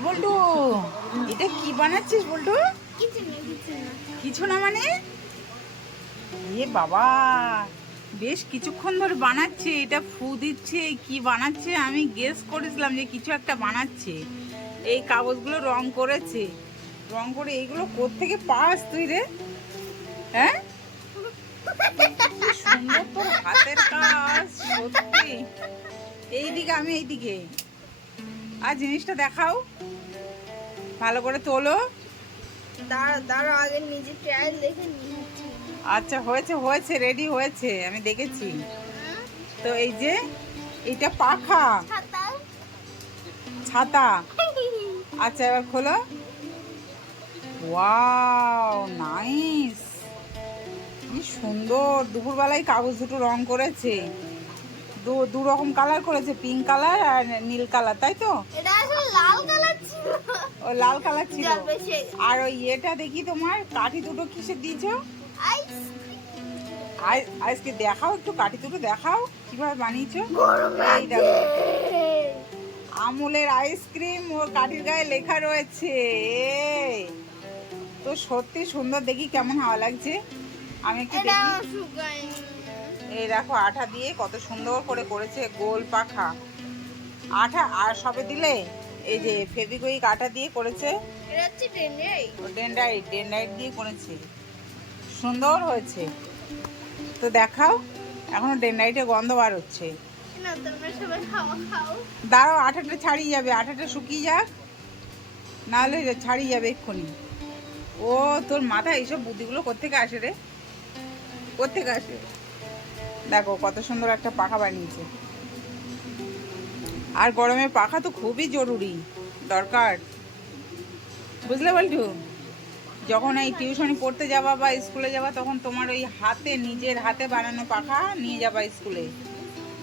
এই বল্টু, এটা কি বানাচ্ছিস বল্টু? কিছু না মানে? এ বাবা, বেশ কিছুক্ষণ ধরে বানাচ্ছে। এটা ফু দিচ্ছে, কি বানাচ্ছে আমি গেস করেছিলাম যে কিছু একটা বানাচ্ছে। এই কাগজগুলো রং করেছে, রং করে এইগুলো কোত্থেকে পাস তুই রে? হ্যাঁ, কি সুন্দর তোর হাতের কাজ সত্যি। এইদিকে, আমি এইদিকে। আর জিনিসটা দেখাও, ভালো করে তোলো। দাঁড়া আগে নিজে ট্রায়াল দেখে নিচ্ছি। আচ্ছা, হয়েছে হয়েছে, রেডি হয়েছে, আমি দেখেছি। তো এই যে এইটা পাখা, ছাতা। আচ্ছা, এবার খোলো। ওয়াও, নাইস, কি সুন্দর। দুপুরবেলায় কাগজ দুটো রং করেছে, দু রকম কালার করেছে, পিঙ্ক কালার আর নীল কালার, তাই তো? এটা আসলে লাল কালার ছিল। ও লাল কালার ছিল। জল বেশি। আর ওই এটা দেখি, তোমার কাঠি দুটো কিসের দিয়েছো? আজকে দেখাও একটু, কাঠি দুটো দেখাও কিভাবে বানিয়েছো। এই দেখো, আমুলের আইসক্রিম ও কাঠির গায়ে লেখা রয়েছে। তো সত্যি সুন্দর, দেখি কেমন হাওয়া লাগছে। আমি একটু দেখি। এই দেখো, আঠা দিয়ে কত সুন্দর করে করেছে গোল পাখা। আঠা আর সবে দিলে, এই যে ফেভিকুইক আঠা দিয়ে করেছে। ডেনড্রাইট দিয়ে করেছে, সুন্দর হয়েছে। তো দেখাও, এখনো ডেনড্রাইটের গন্ধ বার হচ্ছে। দাঁড়াও, আঠাটা ছাড়িয়ে যাবে, আঠাটা শুকিয়ে যাক, নাহলে ছাড়িয়ে যাবে এক্ষুনি। ও, তোর মাথায় এইসব বুদ্ধিগুলো কোত্থেকে আসে রে? কোত্থেকে আসে? দেখো কত সুন্দর একটা পাখা বানিয়েছে। আর গরমে পাখা তো খুবই জরুরি, দরকার, বুঝলে বল্টু? যখন এই টিউশনি পড়তে যাবা বা স্কুলে যাবা, তখন তোমার ওই হাতে, নিজের হাতে বানানো পাখা নিয়ে যাবা স্কুলে,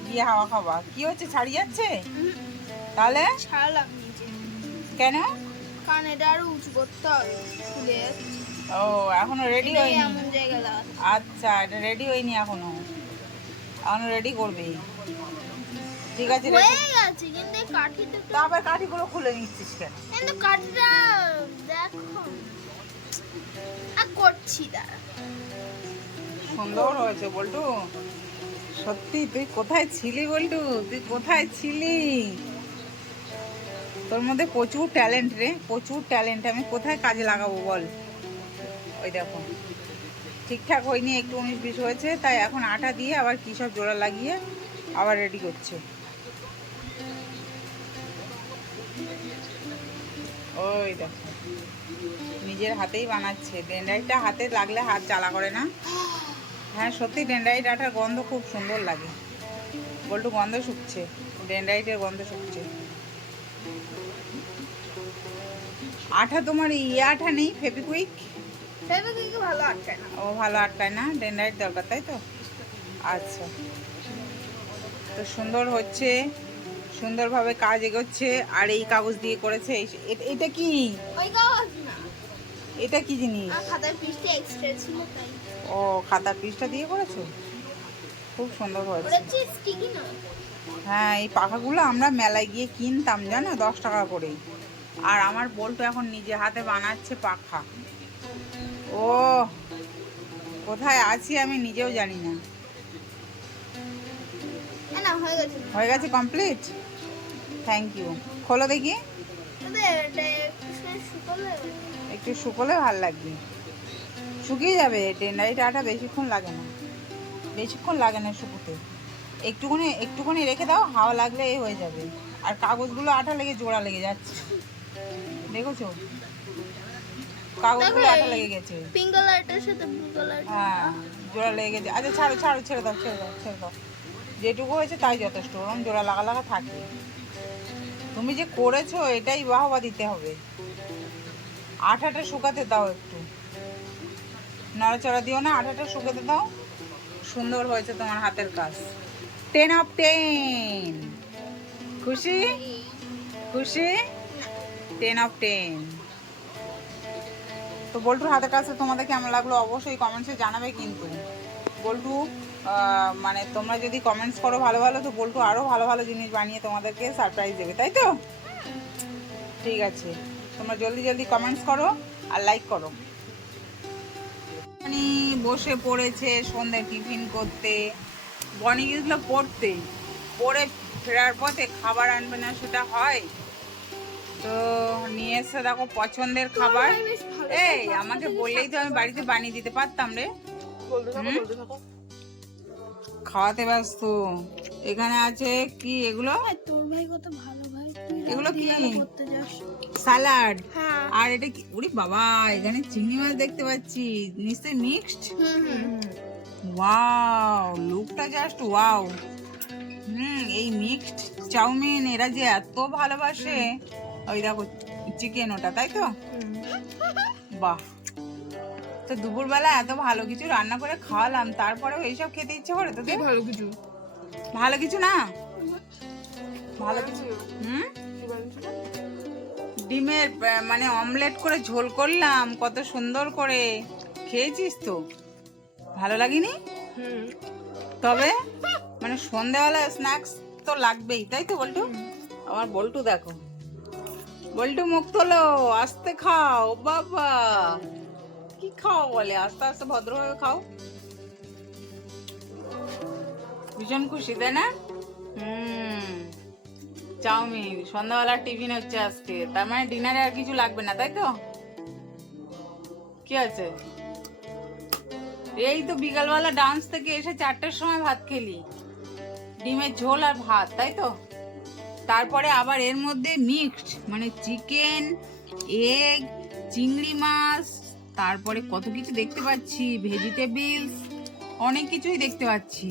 গিয়ে হাওয়া খাবা। কি হচ্ছে, ছাড়িয়ে যাচ্ছে? তাহলে ছাড়লাম নিচে। কেন? কারণ এটা আরো উঁচু করতে হবে, খুলে যাচ্ছে। ও, এখনো রেডি হয়নি? এমন জায়গা লাগাতে। আচ্ছা, এটা রেডি হয়নি এখনো, এখনো রেডি করবে। ঠিক আছে, হয়ে গেছে, কিন্তু এই কাঠিটা তো আবার কাঠিগুলো খুলে নিচ্ছিস কেন? কিন্তু কাঠিটা দেখো আর করছি, দাঁড়া। সুন্দর হয়েছে বল্টু, সত্যি। তুই কোথায় ছিলি বল্টু, তুই কোথায় ছিলি? তোর মধ্যে প্রচুর ট্যালেন্ট রে, প্রচুর ট্যালেন্ট। আমি কোথায় কাজে লাগাবো বল? ওই দেখো, ঠিকঠাক হয়নি, একটু 19-20 হয়েছে, তাই এখন আটা দিয়ে আবার কী সব জোড়া লাগিয়ে আবার রেডি করছে। ওই দেখো, নিজের হাতেই বানাচ্ছে। ডেনড্রাইটটা হাতে লাগলে হাত জ্বালা করে না? হ্যাঁ সত্যি, ডেনড্রাইট আটার গন্ধ খুব সুন্দর লাগে। বল্টু গন্ধ শুকছে, ডেনড্রাইটের গন্ধ শুকছে। আঠা তোমার ইয়ে আঠা নেই, ফেভিকুইক? ভালো আটকায় না। ও, ভালো আটকায় না, ডেনড্রাইট দরকার, তাই তো? আচ্ছা, তো সুন্দর হচ্ছে, সুন্দরভাবে কাজ এগোচ্ছে। আর এই কাগজ দিয়ে করেছে। এটা কি? ওই কাগজ না, এটা কি জিনিস? খাতার পিসটা এক্সট্রা ছিল তাই। ও, খাতার পিসটা দিয়ে করেছো, খুব সুন্দর হয়েছে। ওটা হচ্ছে স্টিকি না। হ্যাঁ, এই পাখাগুলো আমরা মেলায় গিয়ে কিনতাম, জানো, 10 টাকা করে। আর আমার বল্টু এখন নিজে হাতে বানাচ্ছে পাখা। ও, কোথায় আছি আমি নিজেও জানি না। না, হয়ে গেছে। হয়ে গেছে, কমপ্লিট। Thank you. খোলো দেখি। একটু শুকোলে ভালো লাগবে, শুকিয়ে যাবে। ডেনড্রাইট আটা বেশিক্ষণ লাগে না, বেশিক্ষণ লাগে না শুকোতে। একটুখানি একটুখানি রেখে দাও, হাওয়া লাগলে এ হয়ে যাবে। আর কাগজগুলো আঠা লেগে জোড়া লেগে যাচ্ছে, দেখেছো? কাগজগুলো আঠা লেগে গেছে। পিঙ্ক কালারটার সাথে ব্লু কালার। হ্যাঁ, জোড়া লেগে গেছে। আচ্ছা, ছাড়ো ছাড়ো, ছেড়ে দাও ছেড়ে দাও ছেড়ে দাও। যেটুকু হয়েছে তাই যথেষ্ট, ওরকম জোড়া লাগা লাগা থাকে। তুমি যে করেছো এটাই বাহবা দিতে হবে। আঠাটা শুকাতে দাও একটু, নড়াচড়া দিও না, আঠাটা শুকাতে দাও। সুন্দর হয়েছে তোমার হাতের কাজ, 10 অফ 10। খুশি? খুশি? 10 অফ 10। তো বল্টুর হাতের কাছে তোমাদের কেমন লাগলো অবশ্যই কমেন্টসে জানাবে। কিন্তু বল্টু, মানে তোমরা যদি কমেন্টস করো ভালো ভালো, তো বল্টু আরও ভালো ভালো জিনিস বানিয়ে তোমাদেরকে সারপ্রাইজ দেবে, তাই তো? ঠিক আছে, তোমরা জলদি জলদি কমেন্টস করো আর লাইক করো। বনি বসে পড়েছে সন্ধ্যে টিফিন করতে। বনি গেছিল পড়তে, পড়ে ফেরার পথে খাবার আনবে না সেটা হয়, তো নিয়ে এসে দেখো পছন্দের খাবার। এই আমাকে বললেই তো আমি বাড়িতে বানিয়ে দিতে পারতাম রে। খাওয়াতে ব্যস্ত। এখানে আছে কি এগুলো? তোর ভাই কত ভালো ভাই, এগুলো কি? করতে যাস স্যালাড। হ্যাঁ। আর এটা কি? ওরে বাবা, এখানে চিংড়ি মাছ দেখতে পাচ্ছি, নিশ্চয়ই মিক্সড। ওয়াও, লুকটা জাস্ট ওয়াও। এই মিক্সড চাউমিন এরা যে এত ভালোবাসে। ওই দেখো চিকেন, ওটা তাই তো? বাহ, তো দুপুরবেলা এত ভালো কিছু রান্না করে খাওয়ালাম, তারপরেও এইসব খেতে ইচ্ছে করে তোদের? ভালো কিছু ভালো কিছু না, ভালো কিছু। ডিমের মানে অমলেট করে ঝোল করলাম কত সুন্দর করে, খেয়েছিস তো? ভালো লাগেনি? তবে মানে সন্ধ্যাবেলা স্ন্যাক্স তো লাগবেই, তাই তো বল্টু? আমার বল্টু দেখো, বল্টু মুখ তোলো, আস্তে খাও বাবা। কি খাও বলে? আস্তে আস্তে ভদ্রভাবে খাও। ভীষণ খুশি তাই না? চাউমিন সন্ধ্যাবেলা টিফিন হচ্ছে আজকে, তার মানে ডিনারে আর কিছু লাগবে না, তাই তো? কি আছে? এই তো বিকালবেলা ডান্স থেকে এসে 4টার সময় ভাত খেলি, ডিমের ঝোল আর ভাত, তাই তো? তারপরে আবার এর মধ্যে মিক্সড মানে চিকেন, এগ, চিংড়ি মাছ, তারপরে কত কিছু দেখতে পাচ্ছি, ভেজিটেবলস, অনেক কিছুই দেখতে পাচ্ছি,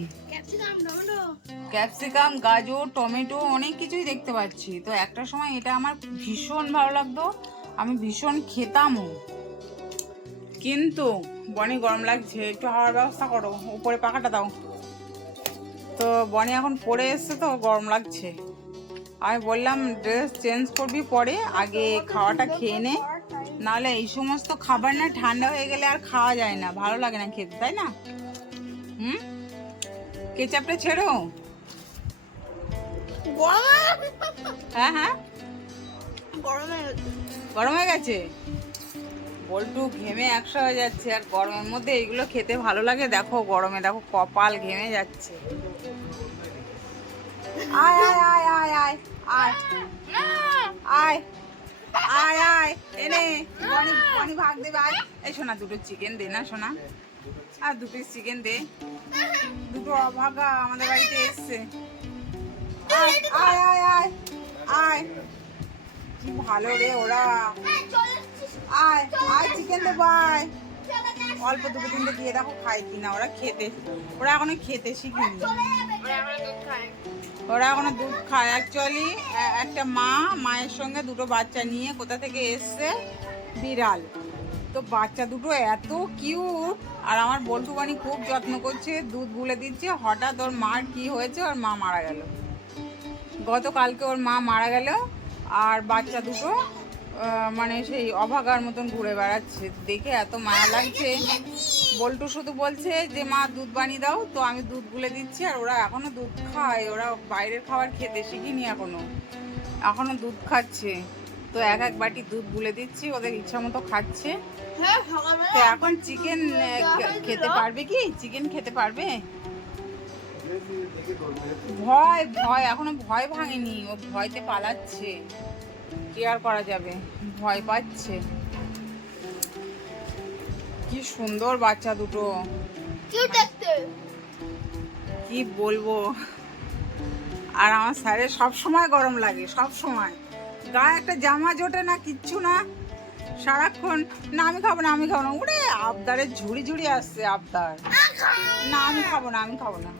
ক্যাপসিকাম, গাজর, টমেটো, অনেক কিছুই দেখতে পাচ্ছি। তো একটা সময় এটা আমার ভীষণ ভালো লাগতো, আমি ভীষণ খেতামও। কিন্তু বনি গরম লাগছে, একটু হাওয়ার ব্যবস্থা করো, উপরে পাখাটা দাও। তো বনি এখন পরে এসছে তো গরম লাগছে। আমি বললাম ড্রেস চেঞ্জ করবি পরে, আগে খাওয়াটা খেয়ে নে, নাহলে এই সমস্ত খাবার না ঠান্ডা হয়ে গেলে আর খাওয়া যায় না, ভালো লাগে না খেতে, তাই না? কেচাপটা ছেড়ো। হ্যাঁ হ্যাঁ, গরম হয়ে গেছে। বল্টু ঘেমে 100 হয়ে যাচ্ছে, আর গরমের মধ্যে এইগুলো খেতে ভালো লাগে। দেখো গরমে দেখো কপাল ঘেমে যাচ্ছে। আয় আয় আয় আয় আয় আয় আয় আয় আয়, এনে বনি বনি ভাগ দেবে। আয়, এই সোনা দুটো চিকেন দে না সোনা, আর 2 পিস চিকেন দে। দুটো অভাগা আমাদের বাড়িতে এসছে। আয় আয় আয় আয় আয়, কি ভালো রে ওরা। আয় আয় চিকেন দে ভাই, অল্প 2-3টে দিয়ে দেখো খায় কিনা। ওরা এখনো খেতে শিখিনি, ওরা এখনো দুধ খায়। অ্যাকচুয়ালি একটা মায়ের সঙ্গে 2টো বাচ্চা নিয়ে কোথা থেকে এসছে, বিড়াল। তো বাচ্চা দুটো এত কিউট, আর আমার বল্টু বানি খুব যত্ন করছে, দুধ গুলে দিচ্ছে। হঠাৎ ওর মার কি হয়েছে, ওর মা মারা গেল গতকালকে, ওর মা মারা গেল। আর বাচ্চা দুটো মানে সেই অভাগার মতন ঘুরে বেড়াচ্ছে, দেখে এত মায়া লাগছে। বল্টু শুধু বলছে যে মা দুধ বানিয়ে দাও, তো আমি দুধ গুলে দিচ্ছি। আর ওরা এখনো দুধ খায়, ওরা বাইরের খাবার খেতে শিখিনি এখনো দুধ খাচ্ছে। তো এক বাটি দুধ গুলে দিচ্ছি, ওদের ইচ্ছা মতো খাচ্ছে। তো এখন চিকেন খেতে পারবে কি? চিকেন খেতে পারবে? ভয় ভয়, এখনো ভয় ভাঙেনি, ও ভয়তে পালাচ্ছে। কি আর করা যাবে, ভয় পাচ্ছে। কি সুন্দর বাচ্চা দুটো, কি বলবো। আর আমার স্যারের সব সময় গরম লাগে, সব সময় গায়ে একটা জামা জোটে না, কিচ্ছু না, সারাক্ষণ না আমি খাবো না, আমি খাবো না। ওরে আবদারের ঝুড়ি ঝুড়ি আসছে আবদার। না আমি খাবো না, আমি খাবো না।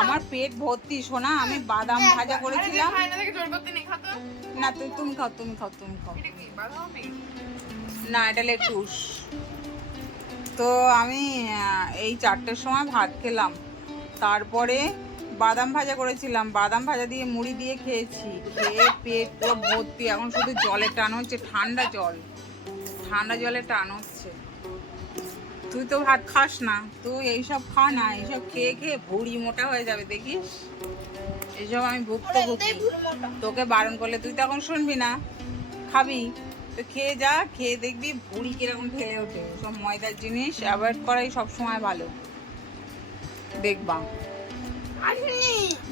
আমার পেট ভর্তি সোনা, আমি বাদাম ভাজা করেছিলাম। না তুমি খাও, তুমি খাও, তুমি খাও। না এটা লেটুস। তো আমি এই 4টের সময় ভাত খেলাম, তারপরে বাদাম ভাজা করেছিলাম, বাদাম ভাজা দিয়ে মুড়ি দিয়ে খেয়েছি। খেয়ে পেট পুরো ভর্তি, এখন শুধু জলের টান হচ্ছে, ঠান্ডা জলে টান হচ্ছে। তুই তো ভাত খাস না, তুই এইসব খা না, এইসব খেয়ে খেয়ে ভুঁড়ি মোটা হয়ে যাবে দেখিস। এইসব আমি ভুক্তভোগী, তোকে বারণ করলে তুই তো এখন শুনবি না। খাবি তো খেয়ে যা, খেয়ে দেখবি ভুঁড়ি কিরকম ঠেলে ওঠে। সব ময়দার জিনিস অ্যাভয়েড করাই সবসময় ভালো। দেখবা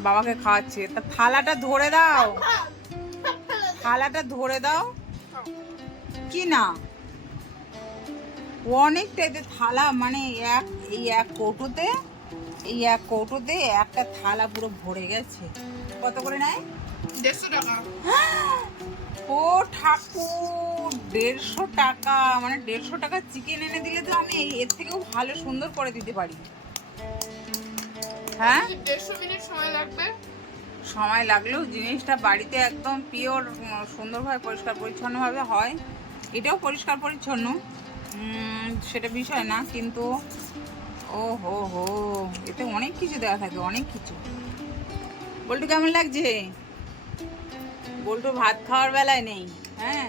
বাবাকে খাওয়াচ্ছে, তা থালাটা ধরে দাও, থালাটা ধরে দাও। কি না অনেকটা এতে থালা, মানে এই এক কৌটোতে একটা থালা পুরো ভরে গেছে। কত করে নেয়? 150 টাকা। ও ঠাকুর, 150 টাকা! মানে 150 টাকা চিকেন এনে দিলে তো আমি এর থেকেও ভালো সুন্দর করে দিতে পারি। হ্যাঁ 150 মিনিট সময় লাগবে। সময় লাগলেও জিনিসটা বাড়িতে একদম পিওর, সুন্দরভাবে পরিষ্কার পরিচ্ছন্নভাবে হয়। এটাও পরিষ্কার পরিচ্ছন্ন, সেটা বিষয় না, কিন্তু ও হো হো, এতে অনেক কিছু দেওয়া থাকে, অনেক কিছু। বল্টু কেমন লাগছে? বল্টু ভাত খাওয়ার বেলায় নেই। হ্যাঁ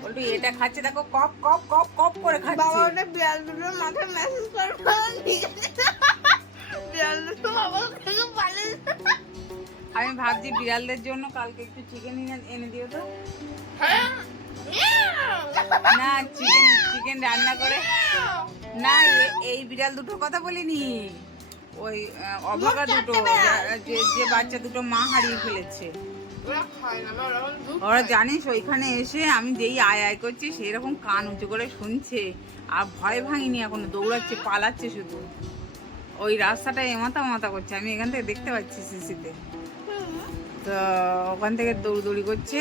বল্টু এটা খাচ্ছে, দেখো কপ কপ কপ কপ করে বাবা খাচ্ছে। ওটা বিড়াল দুটোর মাথায় মেসেজ করে বিড়াল দুটো বাবা থেকে পালিয়ে আমি ভাবছি বিড়ালদের জন্য কালকে একটু চিকেন এনে দিও তো। না চিকেন রান্না করে না, এই বিড়াল দুটোর কথা বলিনি, ওই অভাগা দুটো, যে বাচ্চা দুটো মা হারিয়ে ফেলেছে। ওরা জানিস ওইখানে এসে আমি যেই আয় আয় করছি সেই রকম কান উঁচু করে শুনছে, আর ভয় ভাঙিনি এখনো, দৌড়াচ্ছে পালাচ্ছে শুধু। ওই রাস্তাটা এমাথা মাথা করছে, আমি এখান থেকে দেখতে পাচ্ছি সিসিতে। তো ওখান থেকে দৌড়দৌড়ি করছে,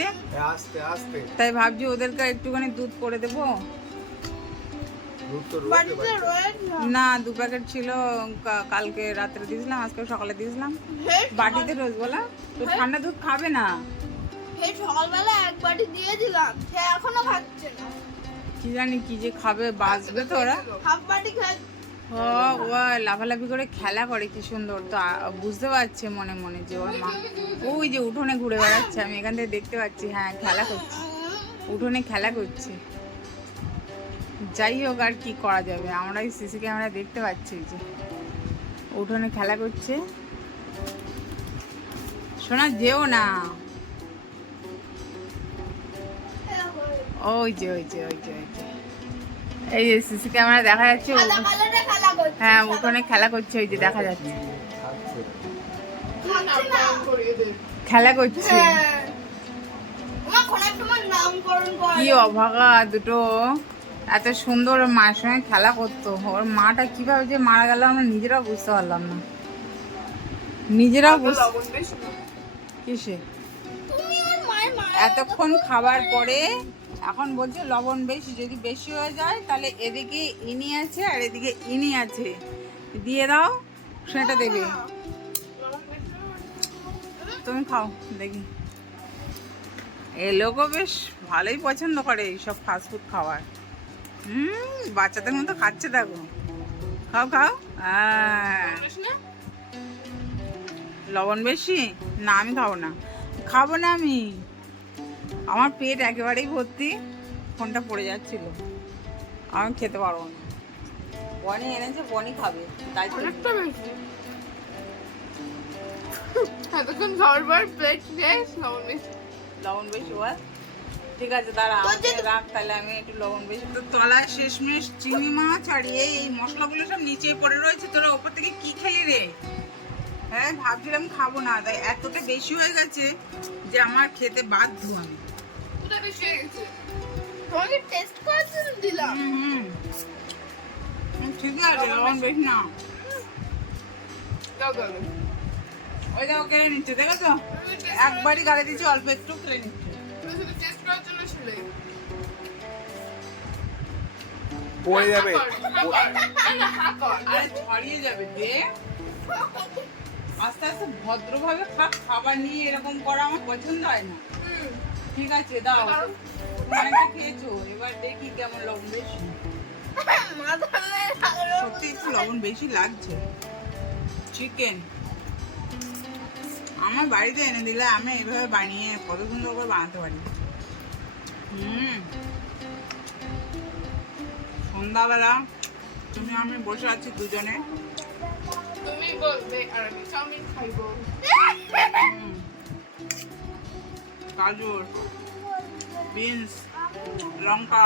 তাই ভাবছি ওদেরকে একটুখানি দুধ করে দেবো। না 2 প্যাকেট ছিল, কালকে রাত্রে দিয়েছিলাম, আজকে সকালে দিয়েছিলাম। বাটিতে রোজ বলা তো ঠান্ডা দুধ খাবে না। এই সকালবেলা এক বাটি দিয়ে দিলাম, সে এখনো খাচ্ছে না। কি জানি কি যে খাবে, বাঁচবে তো ওরা। হাফ বাটি খায়। ও লাফালাফি করে খেলা করে কি সুন্দর, তো বুঝতে পারছে মনে মনে যে ওর মা ওই যে উঠোনে ঘুরে বেড়াচ্ছে, আমি এখান থেকে দেখতে পাচ্ছি। হ্যাঁ খেলা করছে, উঠোনে খেলা করছে। যাই হোক আর কি করা যাবে, আমরা এই সিসি ক্যামেরা দেখতে পাচ্ছি যে উঠোনে খেলা করছে। শোনা যেও না, ওই যে এই যে সিসি ক্যামেরা দেখা যাচ্ছে। হ্যাঁ উঠোনে খেলা করছে, ওই যে দেখা যাচ্ছে খেলা করছে। কি অভাগা দুটো, এত সুন্দর মায়ের সঙ্গে খেলা করতো। ওর মাটা কিভাবে যে মারা গেল আমরা নিজেরাও বুঝতে পারলাম না, নিজেরাও কিসে এতক্ষণ খাবার পরে এখন বলছে লবণ বেশি, যদি বেশি হয়ে যায় তাহলে এদিকে ইনি আছে আর এদিকে ইনি আছে, দিয়ে দাও, সেটা দেবে। তুমি খাও দেখি। এই লোকও বেশ ভালোই পছন্দ করে এইসব ফাস্টফুড খাবার। বাচ্চাদের মতো খাচ্ছে, দেখো। খাও খাও। লবণ বেশি না, আমি খাবো না, খাবো না আমি, আমার পেট একেবারেই ভর্তি। ফোনটা পড়ে যাচ্ছিল, আমি খেতে পারবো না। বনি এনেছে, বনি খাবে, তাই তো। এতক্ষণ খাওয়ার পর প্লেট নিয়ে লবণ বেশি বল, ঠিক আছে দাঁড়া রাখ, তাহলে আমি একটু লবণ বেশি। তো তলায় শেষমেশ চিংড়ি মাছ আর এই মশলাগুলো সব নিচে পড়ে রয়েছে, তোরা ওপর থেকে কি খেলি রে? হ্যাঁ ভাবছিলাম খাবো না, তাই এতটা বেশি হয়ে গেছে যে আমার খেতে বাধ্য আমি। বেশি হয়ে গেছে, তোমাকে টেস্ট করার জন্য দিলাম। ঠিক আছে লবণ বেশি না। দাও দাও, ওই দেখো কেড়ে নিচ্ছে, দেখো তো, একবারই গালে দিচ্ছি, অল্প একটু কেড়ে নিচ্ছে। টেস্ট করার জন্য ছিল, পড়ে যাবে, আরে ছড়িয়ে যাবে। দে আস্তে আস্তে ভদ্রভাবে খাবার নিয়ে এরকম করা আমার পছন্দ হয় না। ঠিক আছে দাও, অনেকটা খেয়েছো, এবার দেখি কেমন লবণ বেশি। সত্যি একটু লবণ বেশি লাগছে। চিকেন আমার বাড়িতে এনে দিলে আমি এইভাবে বানিয়ে কত সুন্দর করে বানাতে পারি। সন্ধ্যাবেলা তুমি আমি বসে আছি দুজনে, তুমি বলবে আর আমি চাউমিন খাইবো। গাজর বিনস, লঙ্কা।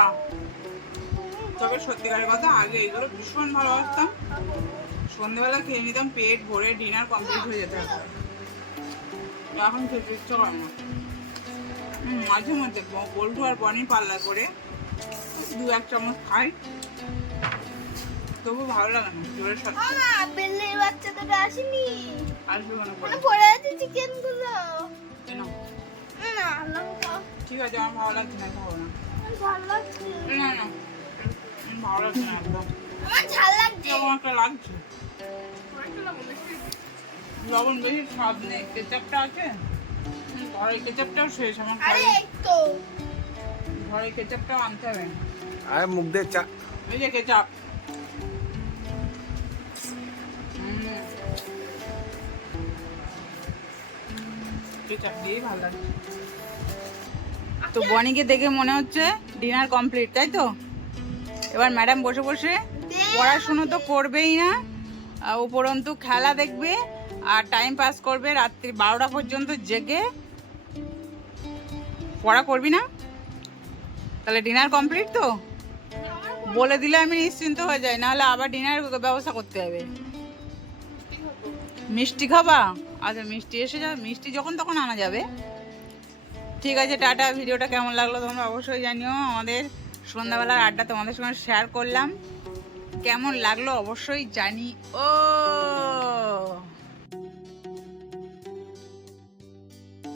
তবে সত্যিকারের কথা আগে এগুলো ভীষণ ভালোবাসতাম। সন্ধ্যেবেলা খেয়ে নিতাম পেট ভরে, ডিনার কমপ্লিট হয়ে যেত। এখন খেতে ইচ্ছে করে না। মাঝে মধ্যে বল্টু আর পনির পাল্লা করে 2-1 চামচ খাই, তবু ভালো লাগে না। জোরের সাথে মামা বিল্লির বাচ্চা তো আসেনি। আসবে মনে করে মানে পড়ে আছে চিকেন গুলো। কেন? না লঙ্কা ঠিক আছে, আমার ভালো লাগছে না, খাবো না। ভালো লাগছে। না না, ভালো লাগছে না একদম। আমার ঝাল লাগছে। কেমন একটা লাগছে। লবণ বেশি স্বাদ নেই। কেচাপটা আছে, ঘরের কেচাপটাও শেষ। আমার আরে ঘরে এই তো ঘরের কেচাপটাও আনতে হবে। আরে মুখ দিয়ে চা এই যে কেচাপ। কেচাপ দিয়েই ভালো লাগে। তো বনিকে দেখে মনে হচ্ছে ডিনার কমপ্লিট, তাই তো? এবার ম্যাডাম বসে বসে পড়াশুনো তো করবেই না, উপরন্তু খেলা দেখবে আর টাইম পাস করবে রাত্রি 12টা পর্যন্ত জেগে। পড়া করবি না? তাহলে ডিনার কমপ্লিট তো? বলে দিলে আমি নিশ্চিন্ত হয়ে যাই, নাহলে আবার ডিনার ব্যবস্থা করতে হবে। মিষ্টি খাবা? আচ্ছা মিষ্টি এসে যাবে, মিষ্টি যখন তখন আনা যাবে। ঠিক আছে, টাটা। ভিডিওটা কেমন লাগলো তোমরা অবশ্যই জানিও। আমাদের সন্ধ্যাবেলার আড্ডা তোমাদের সঙ্গে শেয়ার করলাম, কেমন লাগলো অবশ্যই জানি ও।